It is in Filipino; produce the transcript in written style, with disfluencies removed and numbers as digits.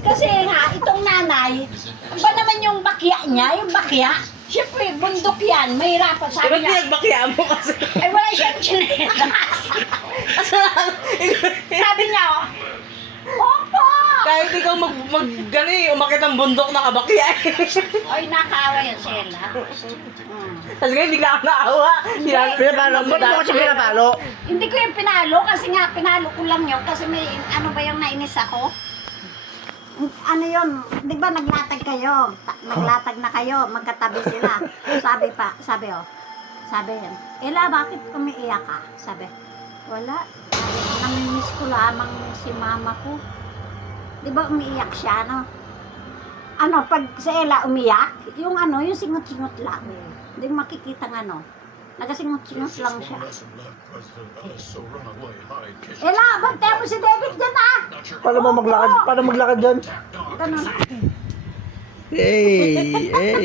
Kasi nga, itong nanay, ba naman yung bakya niya, yung bakya, siyempre, bundok yan, mahirapan. Ba't Sabi niya, pinagbakya mo kasi? ay wala siyang chinelas. Sabi niya, opo! Kahit ikaw umakit ang bundok na kabakya eh. Ay, nakaawa yan sila. Tapos ngayon bigla kang naawa. Pinapalo mo. Ba't mo kasi pinapalo? Hindi ko yung pinalo, kasi nga, pinalo ko lang yun, kasi may, ano ba yung nainis ako? Ano yun, di ba naglatag kayo? Naglatag na kayo, magkatabi sila. Sabi yun, Ella, bakit umiiyak ka? Sabi, wala. Namimiss ko lamang si mama ko. Di ba umiiyak siya, no? Ano, pag si Ella umiyak, yung singot-singot lang. Hindi makikita ng ano. Nagasingot-singot lang siya. Ella, bantayan mo si David dyan, ah! Paano maglakad dyan? Ganun. Hey, hey.